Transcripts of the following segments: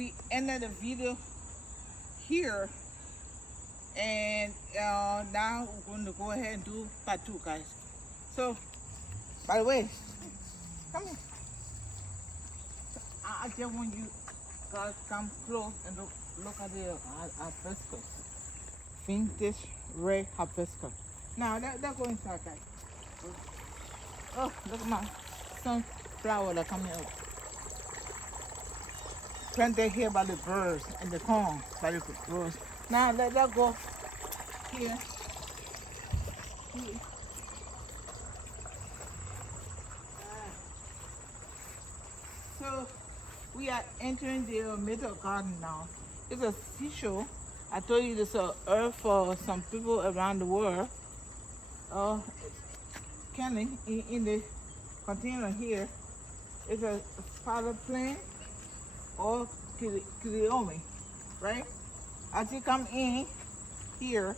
we ended the video here, and now we're going to go ahead and do part 2, guys. So, by the way, come here. I just want you guys come close and look at the hibiscus. Vintage red hibiscus. Now, that go inside, guys. Oh, look at my sunflower that coming up. Planted here by the birds and the corn by the birds. Now, let that go here. So, we are entering the middle garden now. It's a seashore. I told you this is earth for some people around the world. Candy in the container here is a potted plant or kiliomi, right? As you come in here,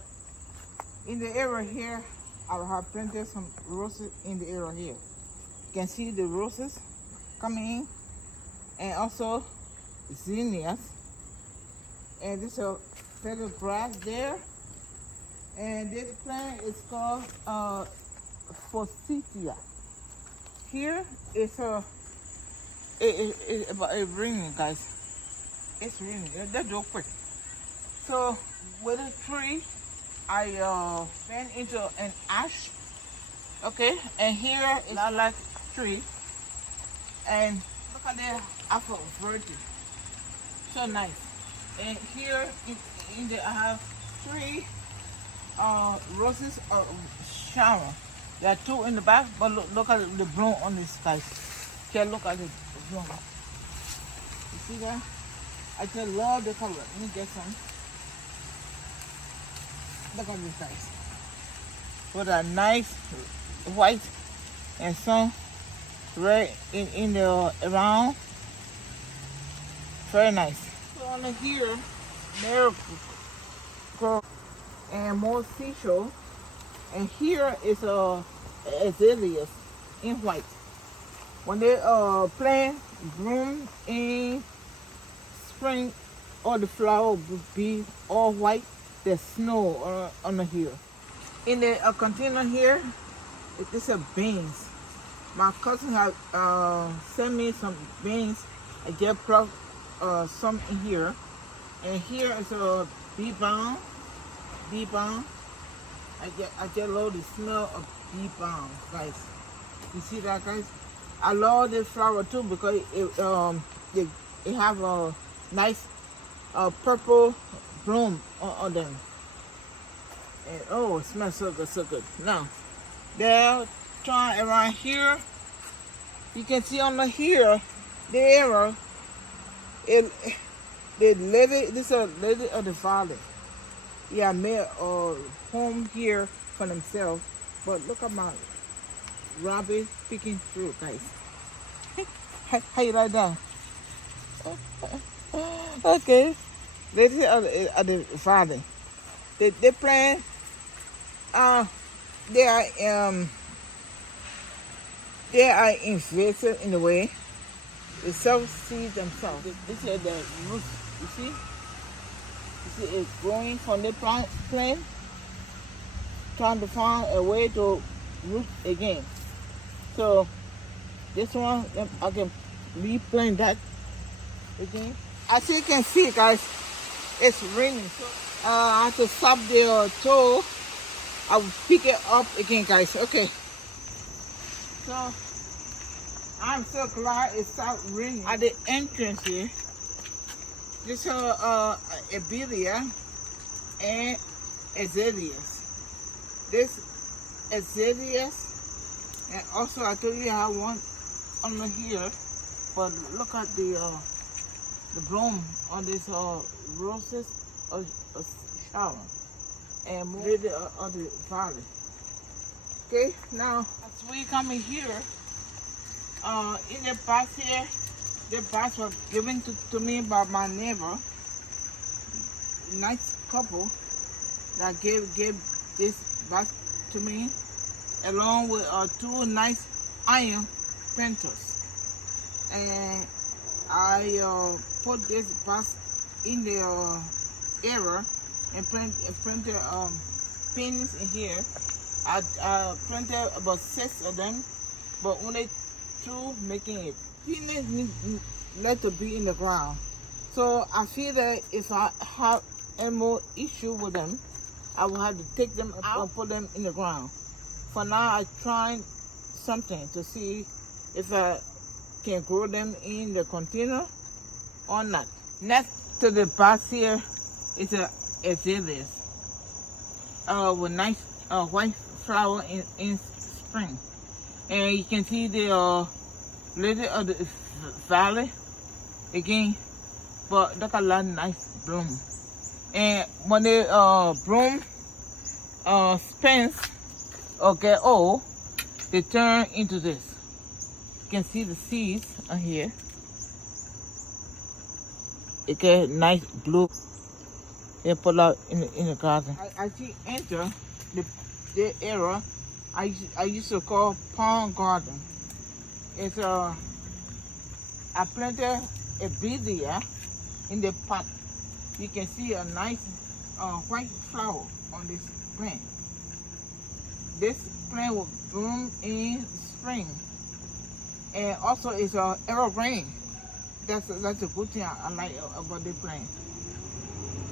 in the area here, I have planted some roses in the area here. You can see the roses coming in, and also zinnias, and this is a feather grass there, and this plant is called forsythia. Here is it's raining, guys. It's raining. That's real quick. So with the tree, I bend into an ash. Okay, and here is a lilac tree, and look at the apple virgin. So nice. And here in the I have 3 roses of shower. There are 2 in the back, but look at the bloom on this, guys. Okay, look at the bloom. You see that? I just love the color. Let me get some. Look at this, guys. With a nice white and some red in the around. Very nice. So on here, miracle and more seashore. And here is azaleas in white. When they plant, bloom in spring, all the flower will be all white. There's snow on here. In the container here, it's a beans. My cousin had sent me some beans. I just plucked some in here. And here is a bee balm. I just love the smell of bee balm, guys. You see that, guys? I love this flower too because it have a nice purple bloom on them. And oh, it smells so good, so good. Now, they're trying around here. You can see on the here, the arrow. The lady, this is a lady of the valley. Yeah, made a home here for themselves. But look at my rabbit picking through, guys. How you like that? Okay. Lady of the valley. They plant. They are invested in a way. They self-seed themselves. This is the root. You see? You see it's growing from the plant, trying to find a way to root again. So this one, I can replant that again. As you can see, guys, it's raining. So I have to stop the toe. I will pick it up again, guys. Okay. So I'm so glad it stopped raining. At the entrance here, this is Abelia and azaleas. This azaleas, and also I told you I have one under here, but look at the bloom on these roses of shower and more of the valley. Okay, now as we come in here, in the box here, the box was given to me by my neighbor, nice couple that gave this box to me, along with 2 nice iron painters. And I put this box in the area and plant the pins in here. I planted about 6 of them, but only 2 making it. Penis need to be in the ground. So I feel that if I have any more issue with them, I will have to take them out and put them in the ground. For now, I tried something to see if I can grow them in the container or not. Next to the box here is a azaleas with nice white flower in spring. And you can see the lady of the valley again, but look at that nice bloom. And when they bloom spins or get old, they turn into this. You can see the seeds on here. It get nice blue. They put out in the garden. I see enter the area I used to call pond garden. It's I planted a bedia in the pot. You can see a nice white flower on this plant. This plant will bloom in spring, and also it's evergreen. That's a good thing I like about this plant.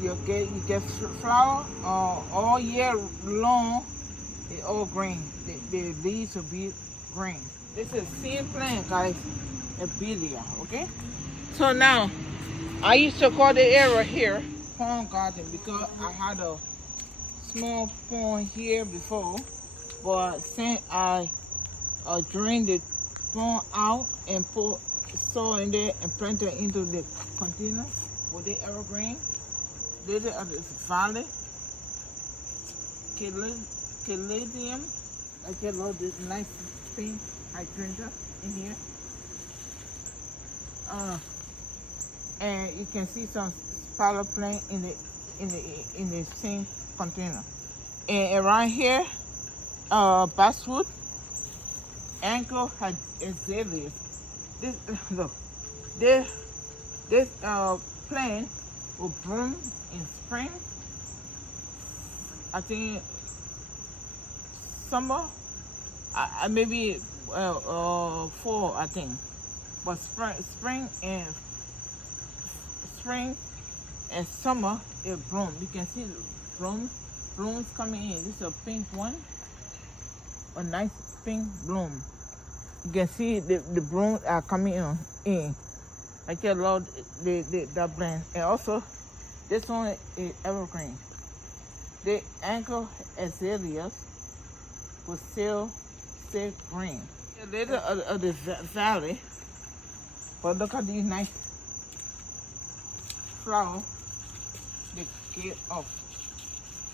You get flower all year long. It's all green. The leaves will be green. This is same plant, guys. A bedia, okay? So now, I used to call the area here pond garden because I had a small pond here before, but since I drained the pond out and put soil in there and planted into the container with the evergreen, later at the valley, caladium, I get all this nice pink hydrangea in here. And you can see some spider plant in the same container. And around here, basswood, ankle azaleas. This look, this plant will bloom in spring. I think summer, maybe fall, I think. But spring and summer it bloom. You can see the blooms coming in. This is a pink one, a nice pink bloom. You can see the blooms are coming in. I just love that blend. And also, this one is evergreen. The ankle azaleas will still stay green. A little of the valley, but look at these nice flowers they get off.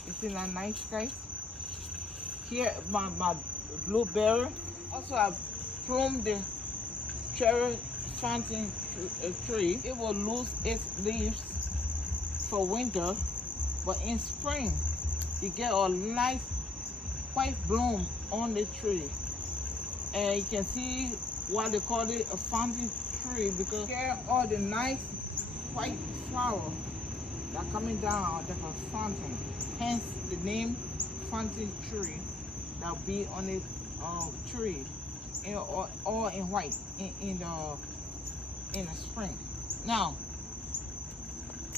Isn't that nice, guys? Here, my blueberry. Also, I pruned the cherry fountain tree. It will lose its leaves for winter, but in spring, you get a nice white bloom on the tree. And you can see why they call it a fountain tree, because here all the nice white flowers that are coming down like a fountain. Hence the name fountain tree that will be on the tree, all in white in the spring. Now,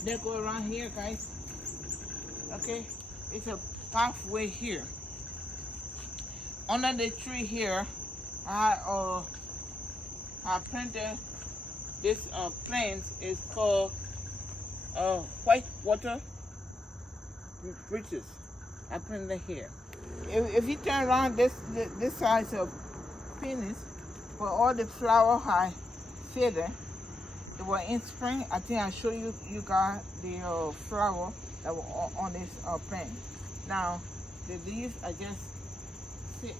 let's go around here, guys. Okay, it's a pathway here. Under the tree here, I planted this plant is called white water bridges. I planted here. If you turn around this side of penis, where all the flower are faded, it was in spring. I think I show you got the flower that were on this plant. Now the leaves are just sit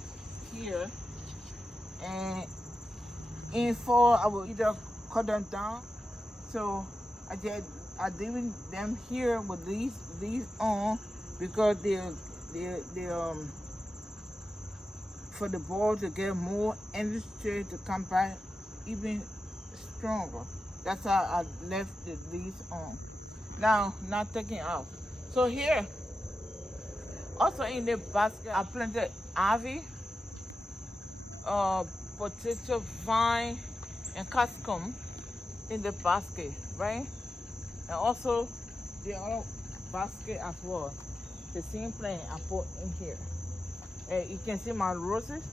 here, and in fall I will either cut them down. So I leaving them here with these on because they for the ball to get more energy to come back even stronger. That's how I left the leaves on. Now, not taking out. So here, also in the basket, I planted ivy, potato vine, and cascum in the basket, right? And also the other basket as well. The same plant I put in here. And you can see my roses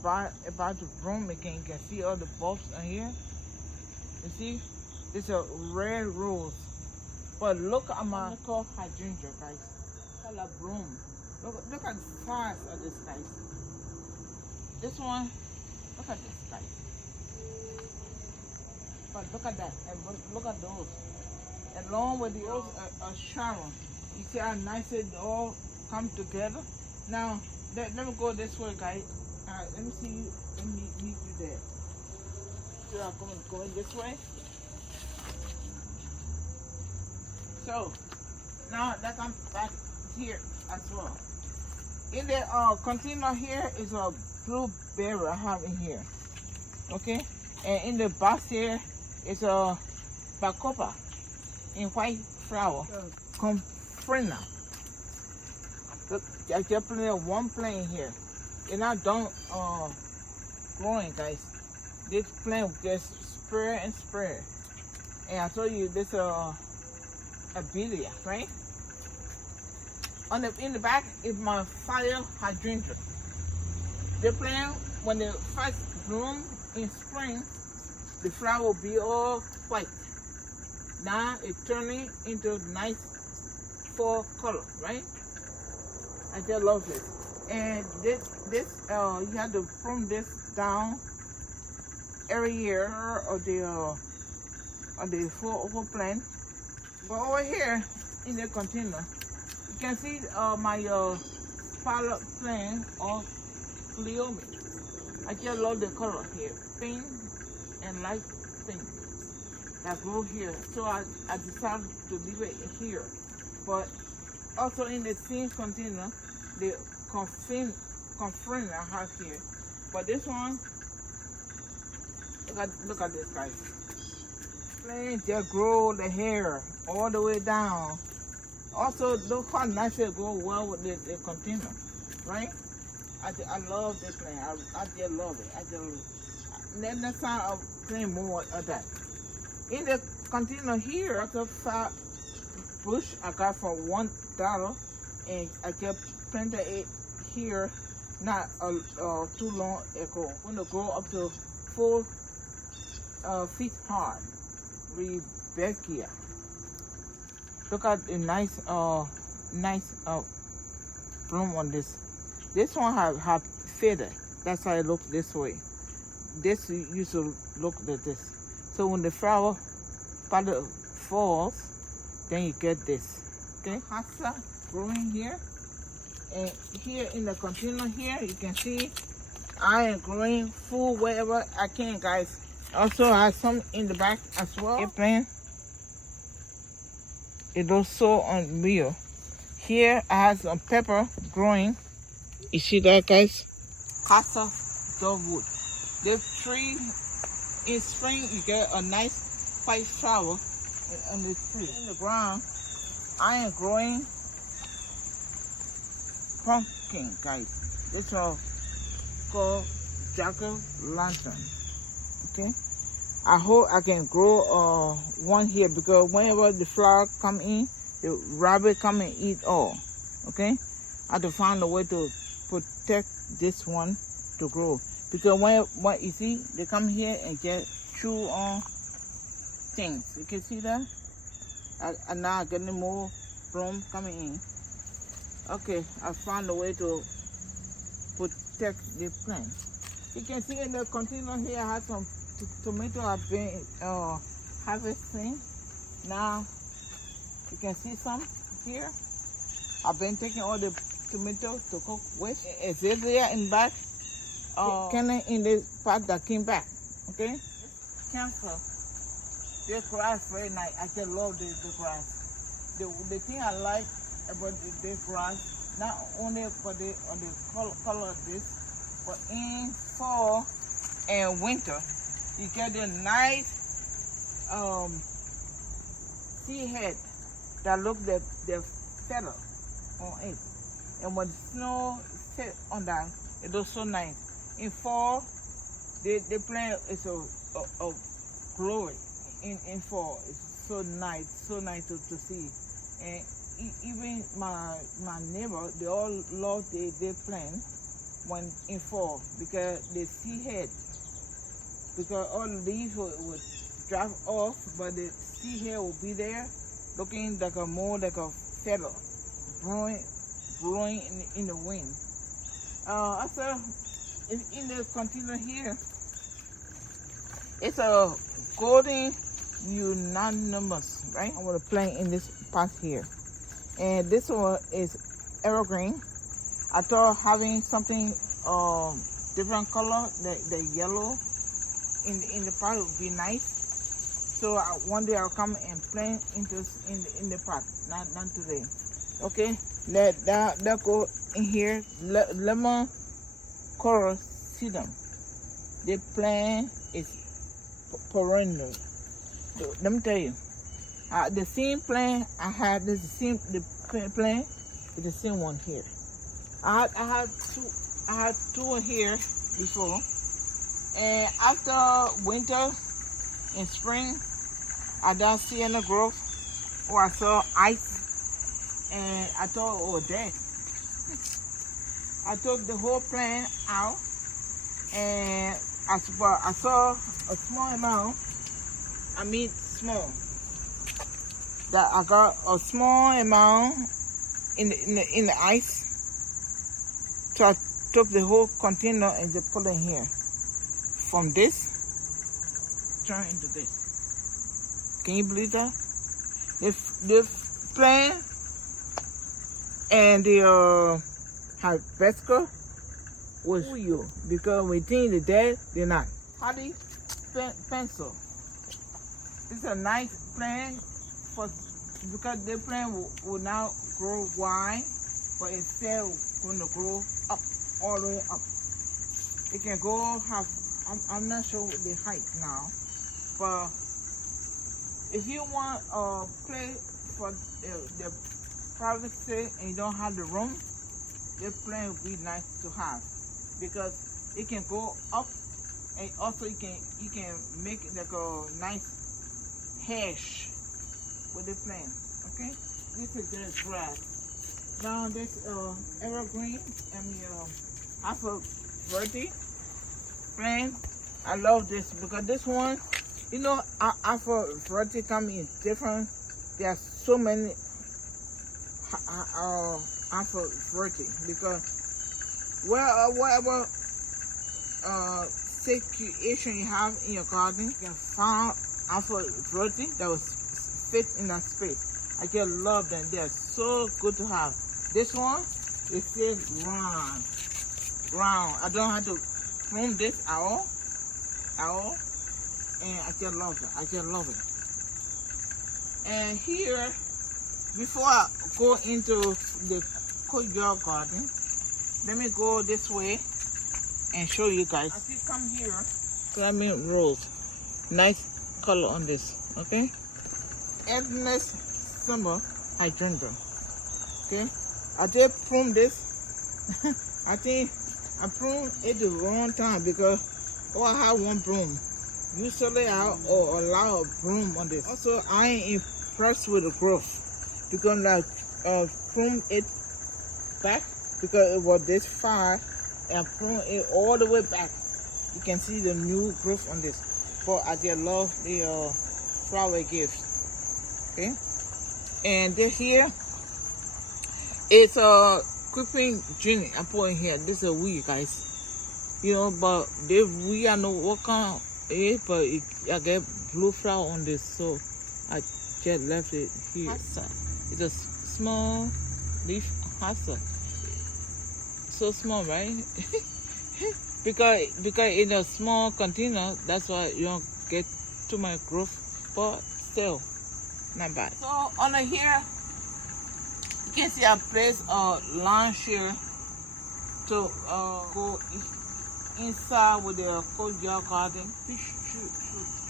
about to bloom again. You can see all the bulbs in here. You see, this is a red rose. But look at my called hydrangea, guys. Color bloom. Look at the size of this, guys. This one, look at this, guys. But look at that, and look at those. Along with the others, Sharon. You see how nice it all come together. Now, let me go this way, guys. Let me see you. Let me meet you there. So I'm going this way. So now that I'm back here as well. In the container here is a blueberry I have in here. Okay, and in the box here is a bacopa in white flower. Confrina. Look, I just planted one plant here. It's not done growing, guys. This plant just spread and spread. And I told you this abelia, right? In the back is my fire hydrangea. The plant, when they first bloom in spring, the flower will be all white. Now it's turning into nice fall color, right? I just love this. And this you have to prune this down every year of the full plant. But over here in the container, you can see my pilot plant of Cleome. I just love the color here, pink and light pink that grow here. So I decided to leave it here. But also in the same container, the confront I have here. But this one, look at this, guys. Plant just grow the hair all the way down. Also, look how nice it go well with the container, right? I love this plant. I just love it. Next time I'll plant more of that. In the container here, I got 5 bush I got for $1, and I just planted it here not too long ago. I'm gonna grow up to 4 feet high. Rebecca. Look at the nice bloom on this. This one have feather. That's why it looks this way. This used to look like this. So when the flower part falls, then you get this. Okay, hasa growing here, and here in the container here, you can see I am growing full wherever I can, guys. Also, I have some in the back as well. Plant. It looks so unreal. Here I have some pepper growing. You see that, guys? Casa dogwood. The tree in spring, you get a nice white flower on the tree. In the ground, I am growing pumpkin, guys. This is called jack-o'-lantern. Okay, I hope I can grow one here, because whenever the flower come in, the rabbit come and eat all. Okay, I have to find a way to protect this one to grow, because when you see they come here and just chew on things. You can see that. And now getting more bloom coming in. Okay, I found a way to protect the plant. You can see in the container here I have some tomato I've been harvesting. Now you can see some here. I've been taking all the tomato to cook with. It's there in back. Cannon in the part that came back. Okay. Camphor. The grass very nice. I just love the grass. The thing I like about the grass, not only for the color of this, but in fall and winter, you get the nice sea head that look the feather on it. And when snow set on that, it looks so nice. In fall, the plant is a glory. In fall, it's so nice to see. And even my neighbor, they all love they plant when in fall because they see head. Because all the leaves would drop off, but the sea head will be there, looking like more like a feather, blowing in the wind. Also, in the container here, it's a golden unanimous, right? I want to plant in this pot here, and this one is evergreen. I thought having something different color, the yellow in the pot would be nice. So one day I'll come and plant into in the pot. Not today. Okay, that go in here. Lemon coral sedum. The plant is perennial. So let me tell you, the same plant I had. The plant is the same one here. I had two here before, and after winter and spring, I don't see any growth, or I saw ice, and I thought, oh, dead. I took the whole plant out, and I saw a small amount. I mean small. That I got a small amount in the ice. So I took the whole container and just put it in here. From this, turn into this. Can you believe that? The plant and the hibiscus was you because we think they're dead, they're not. Hardy pencil. It's a nice plant because the plant will now grow wide, but it's still going to grow up, all the way up. It can go half. I'm not sure the height now, but if you want a place for the privacy and you don't have the room, this plant would be nice to have because it can go up, and also you can make like a nice hash with the plant. Okay, this is just grass. Now this evergreen Alpha-Verde plant, I love this because this one, you know, Alpha-Verde come in different. There are so many Alpha-Verde because whatever situation you have in your garden, you can find Alpha-Verde that will fit in that space. I just love them. They're so good to have. This one, it says round. I don't have to prune this at all. And I just love it. And here, before I go into the courtyard garden, let me go this way and show you guys. As you come here, flaming rose. Nice color on this, okay? Endless summer hydrangea. Okay, I just pruned this. I think I pruned it the wrong time because I have one broom. Usually I allow a broom on this. Also, I ain't impressed with the growth because I pruned it back because it was this far, and I pruned it all the way back. You can see the new growth on this. But I just love the flower gifts. Okay, and this here it's a creeping genie I put in here. This is a weed, guys. You know, but this weed I know what kind it is, but I get blue flower on this, so I just left it here. It's a small leaf hassa. So small, right? because in a small container, that's why you don't get too much growth, but still not bad. So under here, you can see I placed a lawn chair to go inside with the courtyard garden.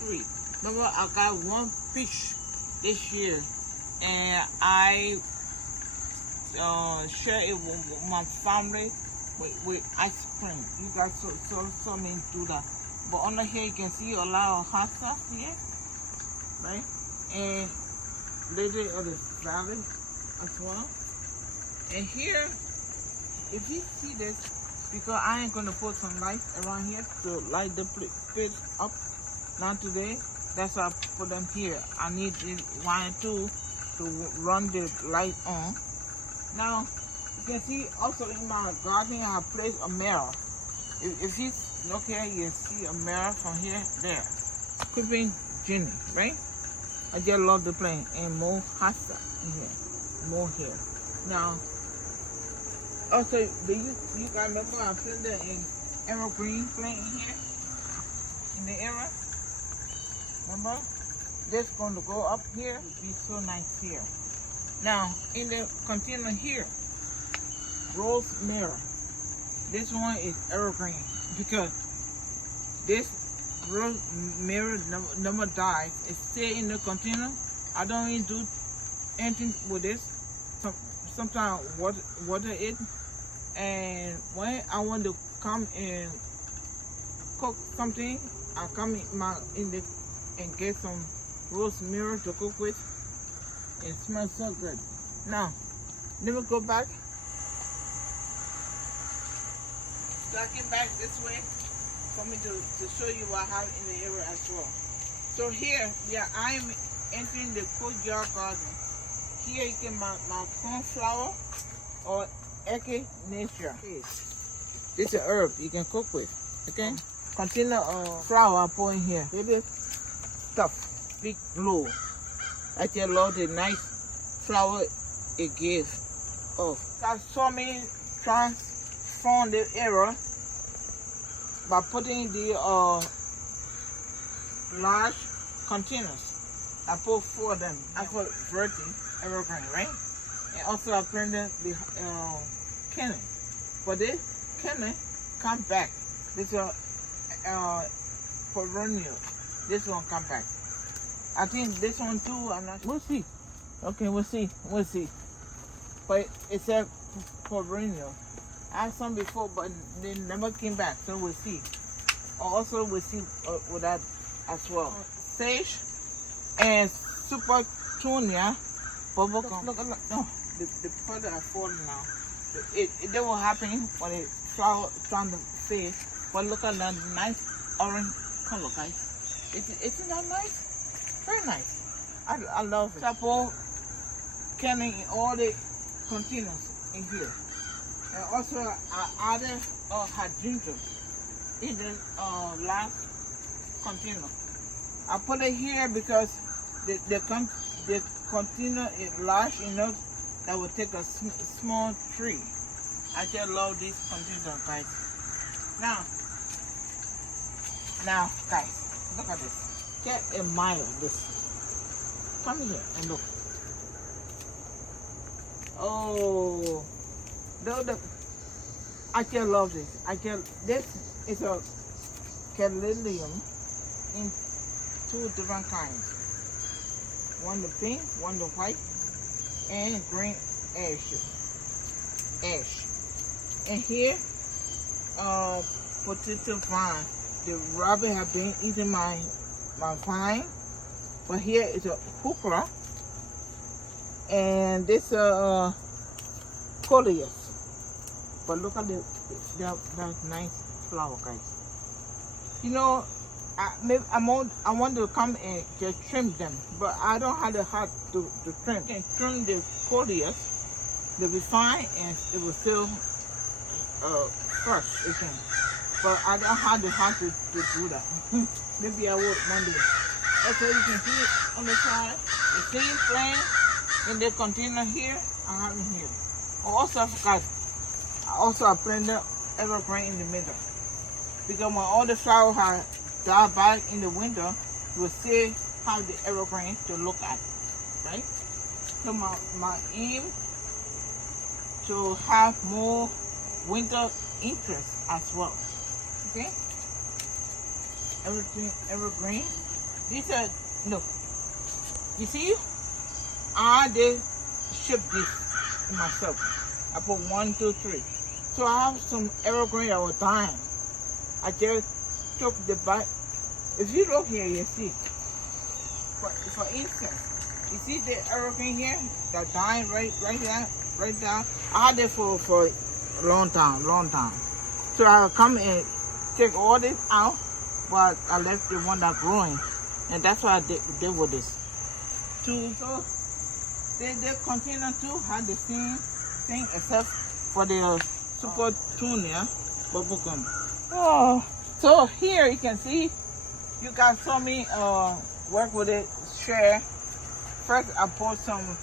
Tree. Remember, I got one fish this year, and I share it with my family with ice cream. You guys saw me do that. But under here, you can see a lot of hot stuff here, right? And later of the salad as well. And here, if you see this, because I ain't gonna put some light around here to light the place up. Not today. That's why I put them here. I need this wire too to run the light on. Now, you can see also in my garden I placed a mirror. If you look here, you see a mirror from here there. Creeping Jenny, right? I just love the plant and more hasa in here, more here. Now, also, you guys remember I planted an evergreen plant in here in the area? Remember? This going to go up here. It would be so nice here. Now, in the container here, rosemary. This one is evergreen because this rosemary never dies. It stays in the container. I don't even do anything with this. Sometimes water it. And when I want to come and cook something, I come in the and get some rosemary to cook with. It smells so good. Now, let me go back. Stacking back this way for me to show you what I have in the area as well. So here, yeah, I am entering the courtyard garden. Here you get my cornflower or echinacea. This is an herb you can cook with. Okay? Container of flour I put in here. It is stuff, big low. I just love the nice flower it gives. Oh, I saw me transform the area by putting the large containers. I put 4 of them. I put evergreen, right? And also I planted the cannon. But this cannon come back. This is perennial. This one come back. I think this one too. I'm not. We'll see. Okay, we'll see. We'll see. But it's a perennial. I had some before, but they never came back. So we'll see. Also, we'll see with that as well. Sage and super tunia. Look, no, the powder are falling now. It will happen when the flower trying to fade. But look at that nice orange color, guys. Isn't that nice? Very nice. I love it. Apple canning in all the containers in here. And also I added hydrangea in the last container. I put it here because the container is large enough that will take a small tree. I just love this container, guys. Now, guys, look at this. Just admire this. Come here and look. Oh, I just love this. This is a calendrium in 2 different kinds. One the pink, one the white, and green ash. And here, potato vine. The rabbit have been eating my vine, but here is a hukra, and this coleus. But look at that nice flower, guys. You know, I want to come and just trim them, but I don't have the heart to trim. You can trim the coleus, they'll be fine, and it will still fresh again. But I don't have the heart to do that. Maybe I will one day. Okay, you can see it on the side. The same plant in the container here, I have it here. Also, I forgot. I planted evergreen in the middle. Because when all the flowers have died back in the winter, we'll still have the evergreen to look at, right? So my aim to have more winter interest as well. Okay? Everything evergreen. These are, no, you see, I did ship this myself. I put 1, 2, 3. So I have some evergreen that was dying. I just took the bite. If you look here, you see. For instance, you see the evergreen here that dying right down. I had it for a long time. So I'll come and take all this out, but I left the one that's growing, and that's what I did with this. So they continue to have the same thing except for the super tuner bubblegum. Oh, so here you can see you guys saw me work with it, share. First I put some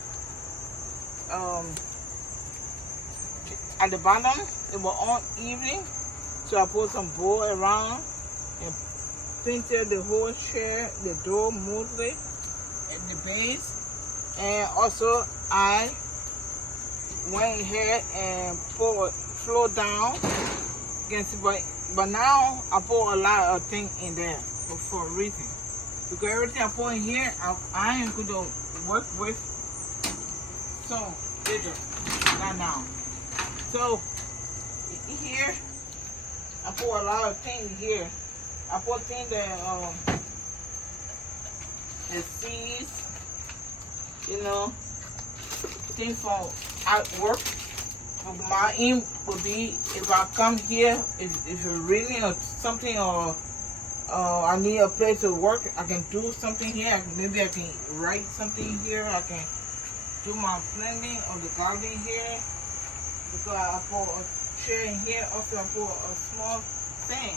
at the bottom, it was all evening, so I put some bowl around and painted the whole chair, the door mostly, and the base. And also I went ahead and put floor down. You can see, but now I put a lot of things in there for a reason. Because everything I put in here, I am going to work with some bigger, not now. So here, I put a lot of things here. I put things that the seeds, you know, things for artwork. My aim would be if I come here, if it's raining or something, or I need a place to work, I can do something here. Maybe I can write something here. I can do my planting of the garden here. Because I put a chair in here. Also, I put a small thing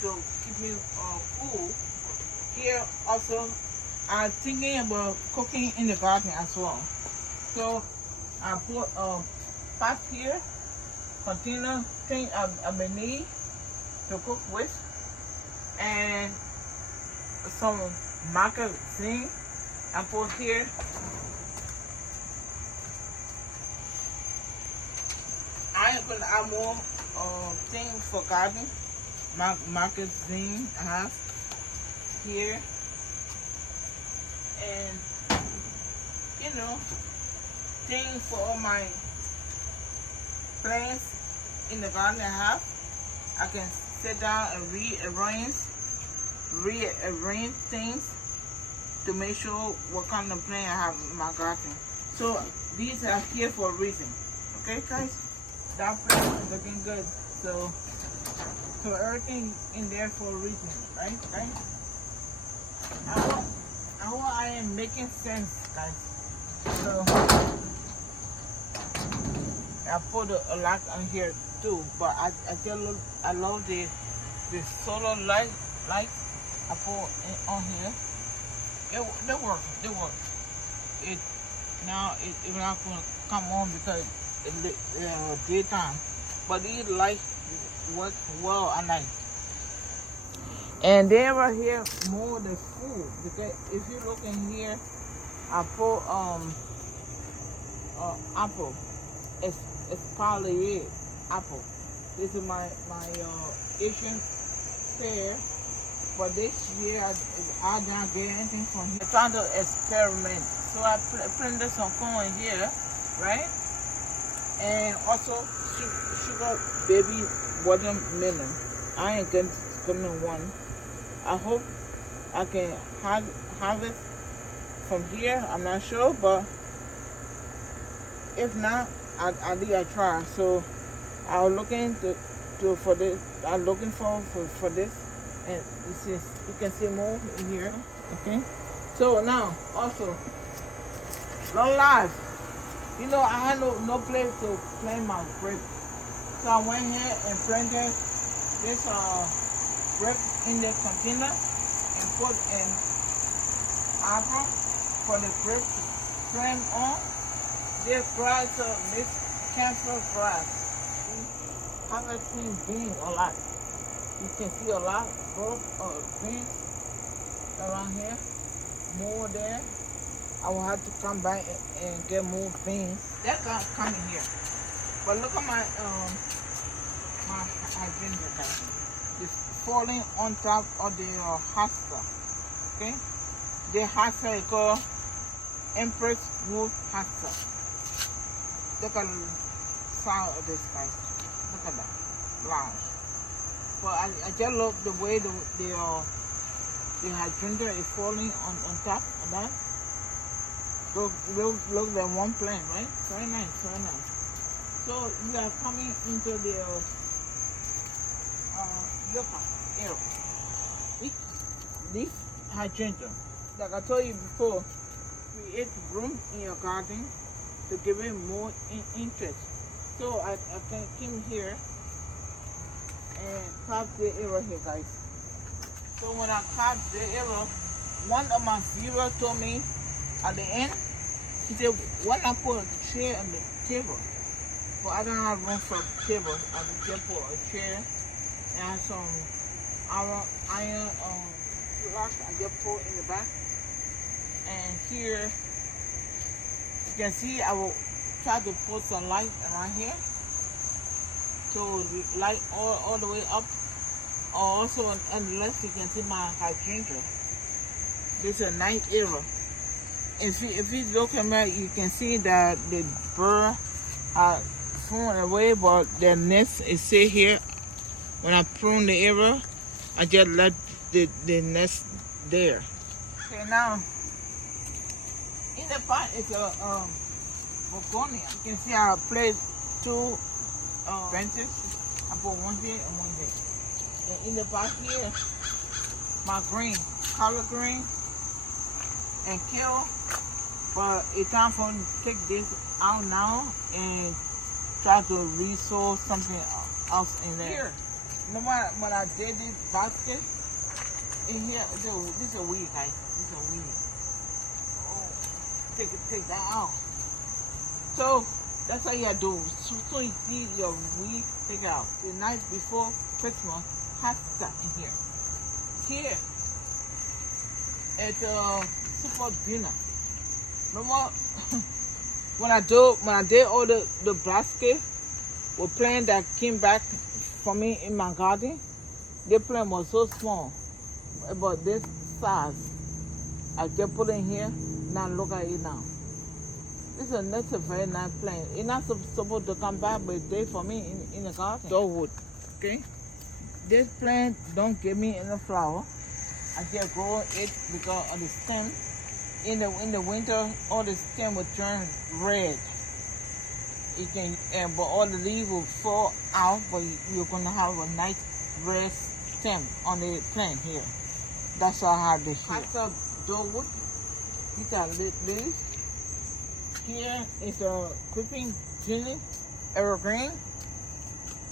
to keep me cool. Here also, I'm thinking about cooking in the garden as well. So I put a pot here, container thing I may need to cook with, and some magazine I put here. I am gonna add more things for garden. Magazine I have here, and you know, things for all my plants in the garden I have. I can sit down and rearrange things to make sure what kind of plant I have in my garden. So these are here for a reason. Okay, guys? That plant is looking good. So everything in there for a reason, right? I hope I am making sense, guys. So I put a lot on here too, but I love the solar light I put on here. They work. It not gonna come on because it's daytime, but these lights work well at night. And they right here more the food, because if you look in here, I put apple. It's probably it, apple. This is my Asian pear, but this year I don't get anything from here. I'm trying to experiment, so I planted some corn here, right? And also sugar baby watermelon. I ain't getting one. I hope I can harvest from here. I'm not sure, but if not, I did a try. So I was looking for this. I'm looking for this, and this is, you can see more in here. Okay. So now also long life. You know, I had no place to plant my grape, so I went here and planted this grape in the container and put an apple for the grape to plant on. This grass, this cancer grass, harvesting beans a lot. You can see a lot of beans around here, more there. I will have to come back and get more beans. They're coming here. But look at my hydrangea. It's falling on top of the hosta. Okay? The hosta is called Empress Wood Hosta. Look at the sound of this, guys. Look at that. Lounge. But I just love the way the hydrangea is falling on top of that. Look that one plant, right? Very nice, very nice. So we are coming into the yucca area. This hydrangea, like I told you before, create room in your garden to give it more interest. So I can come here and carve the area here, guys. So when I carve the area, one of my viewers told me at the end, he said, why not put a chair on the table? But I don't have room for a table. I just put a chair and some iron block I just put in the back. And here, you can see I will try to put some light around here. So light all the way up. Also on the left you can see my hydrangea. This is a nice area. If you look at me, you can see that the bird are flown away, but their nest is still here. When I prune the area, I just let the nest there. Okay, now in the pot is a Bogonia. You can see I placed two benches. I put one here and one there. And in the pot here, my green, collard green, and kale. But it's time for me to take this out now and try to resow something else in there. Here, remember when I did this basket? In here, this is a weed, guys. This is a weed. Oh, take that out. So that's what you gotta do. So you see your weed, take it out. The night before Christmas, have that in here. Here, it's super dinner. Remember when I did all the basket with plant that came back for me in my garden? The plant was so small, about this size. I just put it in here. Now look at it now. That's a very nice plant. It's not supposed to come back, but it's for me in the garden. Dogwood, okay? This plant don't give me any flower. I just grow it because of the stem. In the winter, all the stem will turn red. But all the leaves will fall out, but you're gonna have a nice red stem on the plant here. That's how I have this here. That's a dogwood. These are lilies. Here is a creeping chili, evergreen,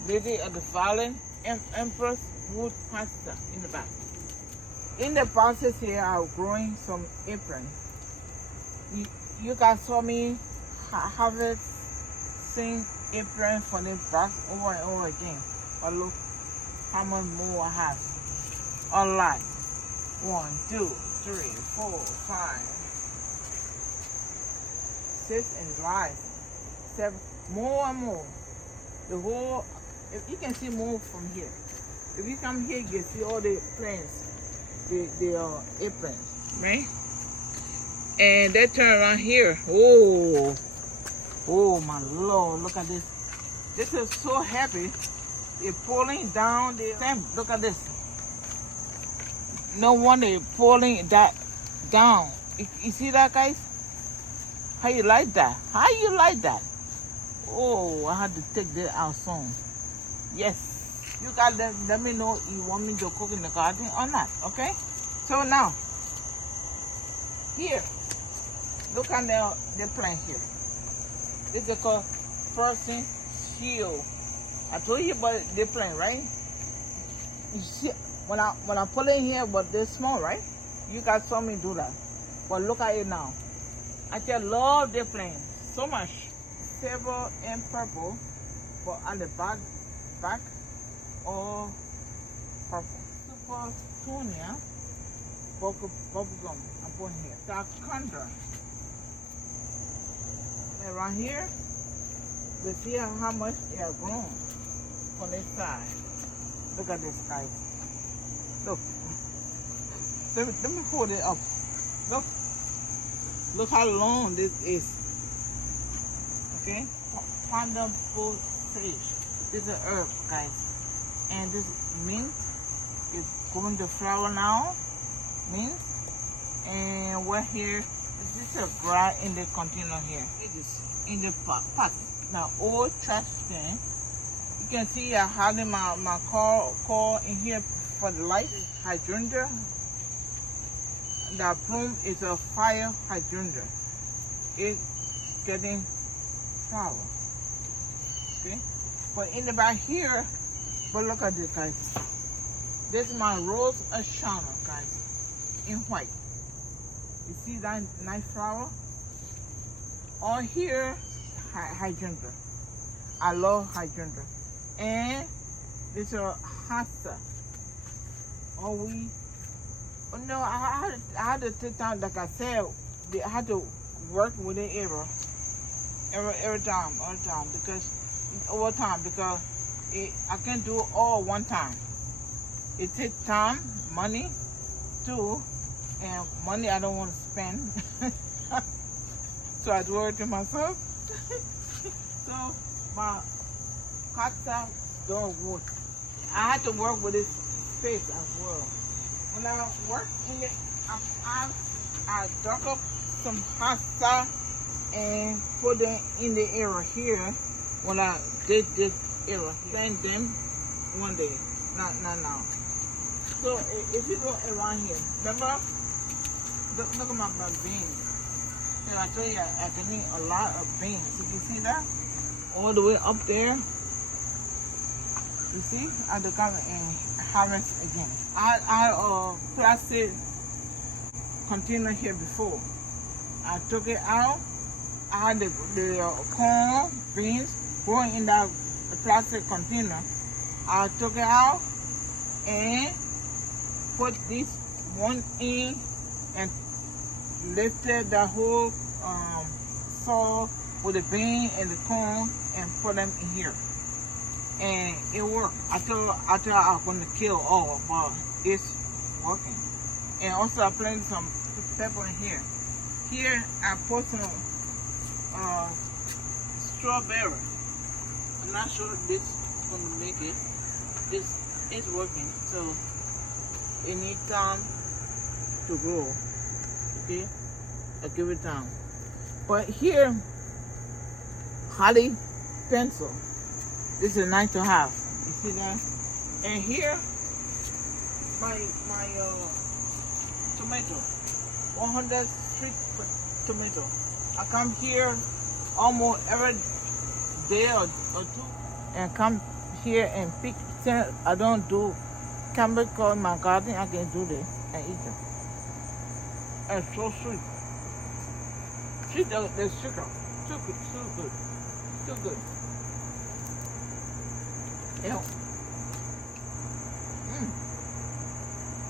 lily of the valley, and Empress wood pasta in the back. In the process here, I'm growing some apron. You guys saw me harvesting apron for the back over and over again. But look how much more I have. A lot. 1, 2, 3, 4, 5, 6, and 5, 7. More and more. The whole. If you can see more from here. If you come here, you can see all the plants. The aprons, right? And they turn around here. Oh my Lord, look at this. This is so heavy. It's pulling down the stem. Look at this. No wonder it's pulling that down. You see that, guys? How you like that? How you like that? Oh, I had to take that out soon. Yes. You guys let me know if you want me to cook in the garden or not, okay? So now, here, look at the plant here. This is called Persian shield. I told you about the plant, right? You see, when I put it in here, but they're small, right? You guys saw me do that. But look at it now. I just love the plant so much. Silver and purple, but on the back, all purple. Super Tunia, bubble gum. I'm putting here. Darkandra. And right here, we see how much it has grown on this side. Look at this, guys. Look. let me hold it up. Look, look how long this is. Okay, pineapple sage. This is an herb, guys, and this mint is going to flower now. Mint, and we're here. This is a grass in the container here. It is in the pot. Now, old trash can. You can see I had my car in here for the light. Hydrangea. The plume is a fire hydrangea. It's getting flower. Okay, but in the back here, but look at this, guys. This is my rose ashana, guys, in white. You see that nice flower? On here, hydrangea. I love hydrangea. And this is a hosta. Oh no, I had to take time, like I said, I had to work with it every time, because over time, because I can't do it all one time. It takes time, money too, and money I don't want to spend. So I do it to myself. So my kata don't work. I had to work with this space as well. When I work in it, I dug up some pasta and put it in the area here. When I did this area, plant them one day, not now. So if you go around here, remember, look at my beans. And I tell you, I can eat a lot of beans. You can see that? All the way up there. You see? I had to come and harvest again. I plastic container here before. I took it out. I had the corn, beans growing in that plastic container. I took it out and put this one in and lifted the whole soil with the bean and the corn and put them in here. And it worked. I thought I was going to kill all, but it's working. And also I planted some pepper in here. Here I put some strawberry. I'm not sure if this is going to make it. This is working, so it needs time to grow. Okay, I give it time. But here, holly pencil. This is nice to have. You see that? And here, my tomato, 100 sweet tomato. I come here almost every day or two, and come here and pick. I don't do chemical in my garden. I can do this and eat them. And it's so sweet. Sweet, the sugar. Too good, too good, too good. Yeah.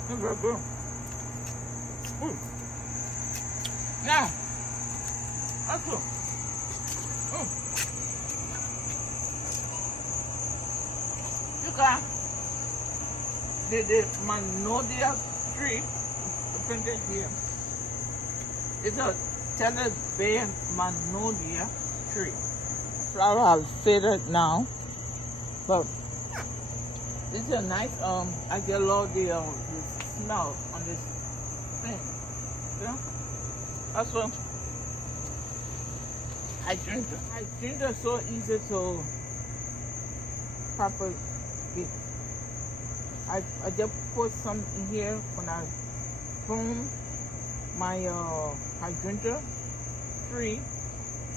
It's very good. Good. Now, that's good. You got the magnolia tree printed here. It's a Tender Bay magnolia tree. Flower have faded now, but this is a nice. I get a lot of the smell on this thing. Yeah, that's what I drink. I drink it so easy to proper eat. I just put some in here when I prune my hydrangea tree,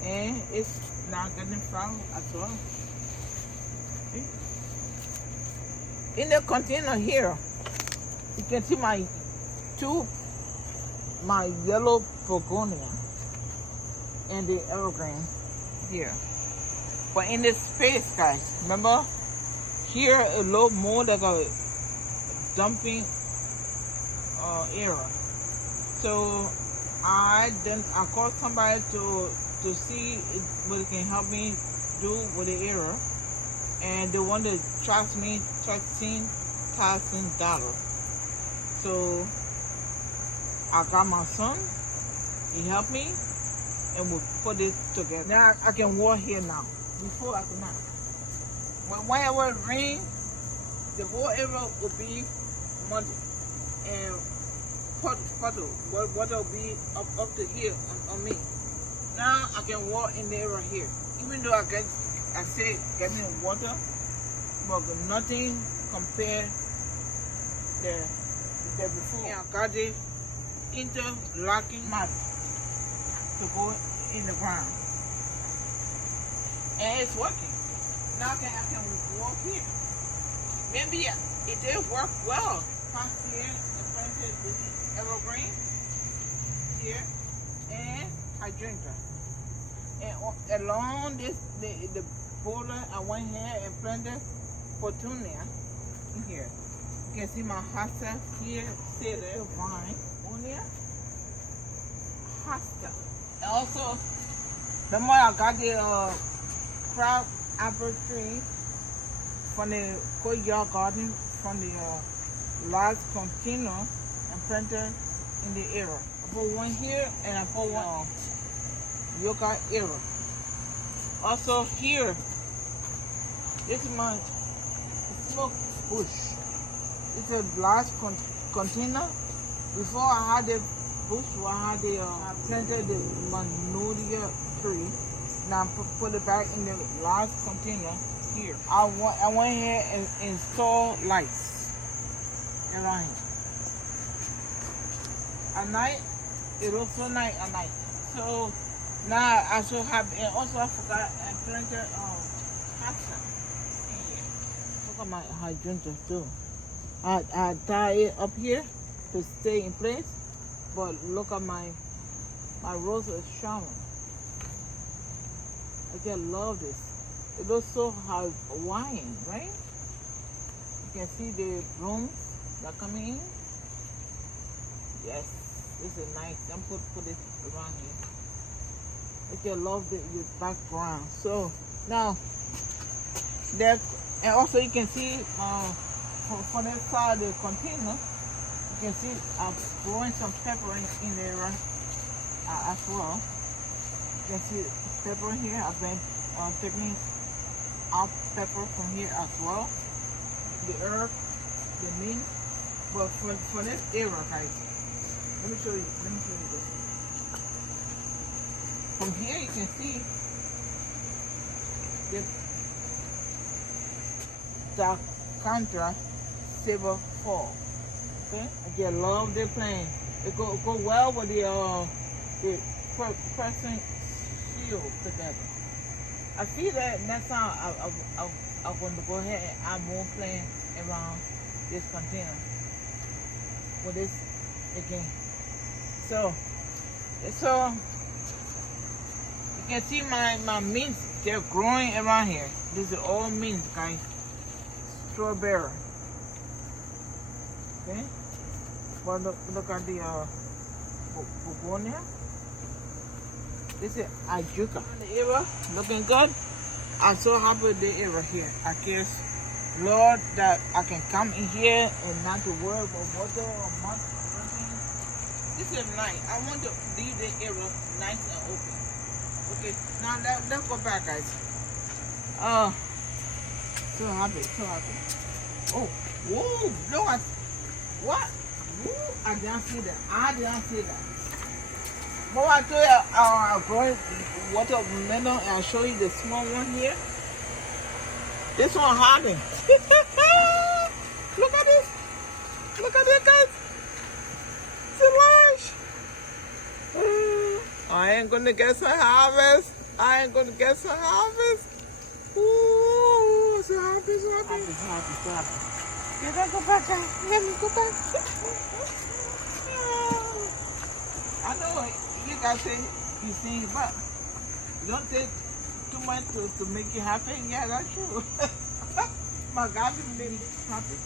and it's not getting flower as well. See? In the container here, you can see my yellow begonia and the evergreen here. But in this space, guys, remember here a little more like a dumping area. So I called somebody to see what it can help me do with the area, and they want to charge me $13,000. So I got my son. He helped me, and we put it together. Now I can walk here now. Before I could not. Whenever it rain, the whole area will be muddy, and puddle. Water will be up to here on me. Now I can walk in the area here. Even though I say getting water, but nothing compared the before. Yeah, I got the interlocking mat to go in the ground, and it's working. Now I can walk here. Maybe it did work well. Past here, the planted this is Evergreen here, and Hydrangea. And along the border, I went here and planted Petunia in here. You can see my hosta here, see the vine on there. Hosta. And also, the more I got the crab apple tree from the courtyard garden from the large container and planted in the area. I put one here and I put one yoga area. Also here, this is my smoke bush. It's a large container. Before I had the bush, I planted the magnolia tree. Now I put it back in the large container here. I went here and installed lights around here. At night, it looks so nice at night. So now I so happy. And also I forgot I planted hosta in here. Look at my hydrangea too. I tie it up here to stay in place. But look at my rose is showing. I just love this. It looks so Hawaiian, right? You can see the blooms that are coming in. Yes, this is nice. I'm put it around here. I just love the background. So now that, and also you can see for that side of the container, you can see I'm growing some pepper in there as well. You can see pepper here. I've been taking out pepper from here as well. The herb, the mint. But for this area, guys, let me show you this. From here you can see the Contra Silver Fall. Okay? I just love the plant. It go well with the pressing shield together. I see that next time I'm going to go ahead and add more plant around this container with this again. So you can see my mints, they're growing around here. This is all mint, guys. Strawberry. Okay? But look at the begonia. This is Ajuka. The area looking good. I'm so happy with the area here. I guess, Lord, that I can come in here and not to worry about water or mud or something. This is nice. I want to leave the area nice and open. Okay, now let's go back, guys. So happy, so happy. Oh, whoa, look at what? Whoa, I didn't see that. I didn't see that. But I told you, I'll grow watermelon and I'll show you the small one here. This one hardened. Look at this. Look at it, guys. It's large. I ain't gonna get some harvest. I ain't gonna get some harvest. Ooh, so happy, so happy. So happy, so happy. Let me go back, guys. Let me go back. I know you guys say you see, but you don't take too much to make you happy. Yeah, that's true. My God made me happy.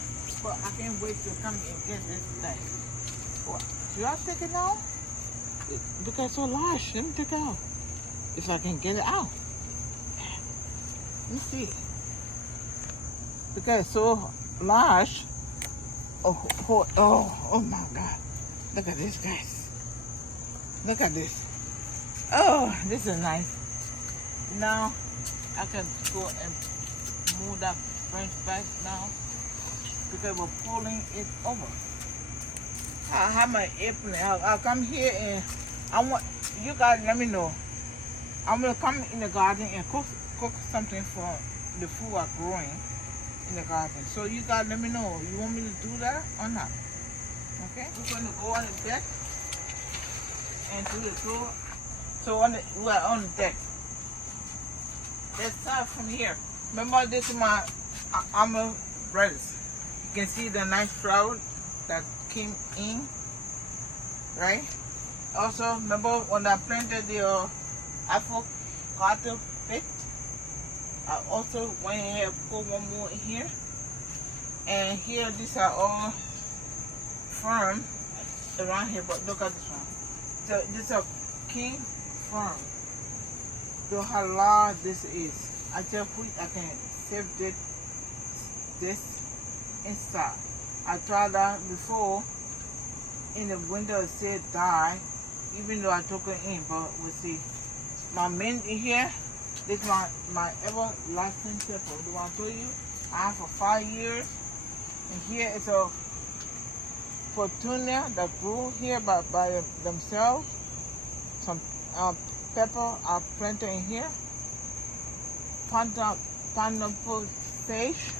But I can't wait to come and get this today. What? Should I take it now? Look at it's so large. Let me take it out. If I can get it out. Let me see. Look at it's so large. Oh my God. Look at this, guys. Look at this. Oh, this is nice. Now I can go and move that French back now because we're pulling it over. I have my apron. I'll come here and I want you guys. Let me know. I'm gonna come in the garden and cook something for the food I'm growing in the garden. So you guys let me know. You want me to do that or not? Okay. We're gonna go on the deck and do the tour. So we're on the deck. Let's start from here. Remember this is my amaryllis. You can see the nice flower that came in, right? Also, remember when I planted the avocado pit? I also went ahead and put one more in here. And here, these are all firm around here, but look at this one. So this is a king firm. Look how large this is. I just put, I can save this inside. I tried that before. In the window it said die, even though I took it in, but we'll see. My mint in here, this is my everlasting pepper. Do I tell you? I have for 5 years. And here is a petunia that grew here by themselves. Some pepper I planted in here. Pineapple sage.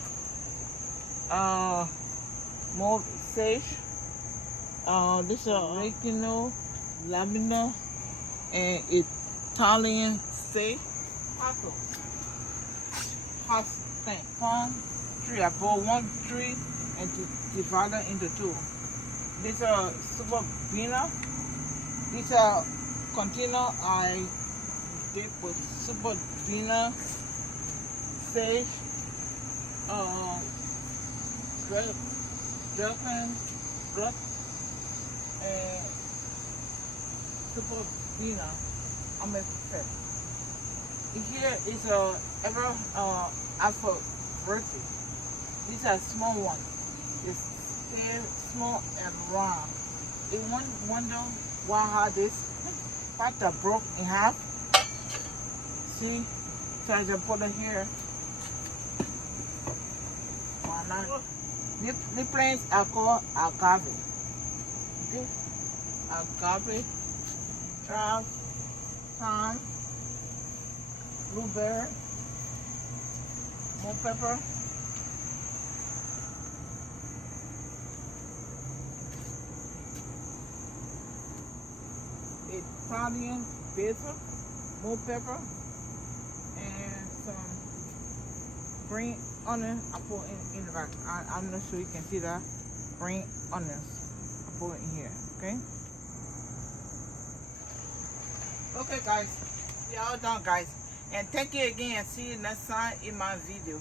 More sage. This is oregano, lavender, and Italian sage. Palm tree. I bought one tree and divided into two. These are super beaner. These are container I did with super beaner, sage, dragon, and super beaner. I'm a pet. Here is a alpha verti. These are small ones. It's still small and round. You wonder why this part that broke in half. See? So I just put it here. Why not? These plants are called agave. Okay? Agave, trout, thyme, blueberry, more pepper, Italian basil, more pepper, and some green onion I put in the back. I'm not sure you can see that. Green onions I put in here, okay? Okay guys, we are all done guys. And thank you again and see you next time in my video.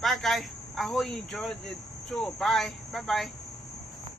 Bye guys. I hope you enjoyed the tour. Bye. Bye bye.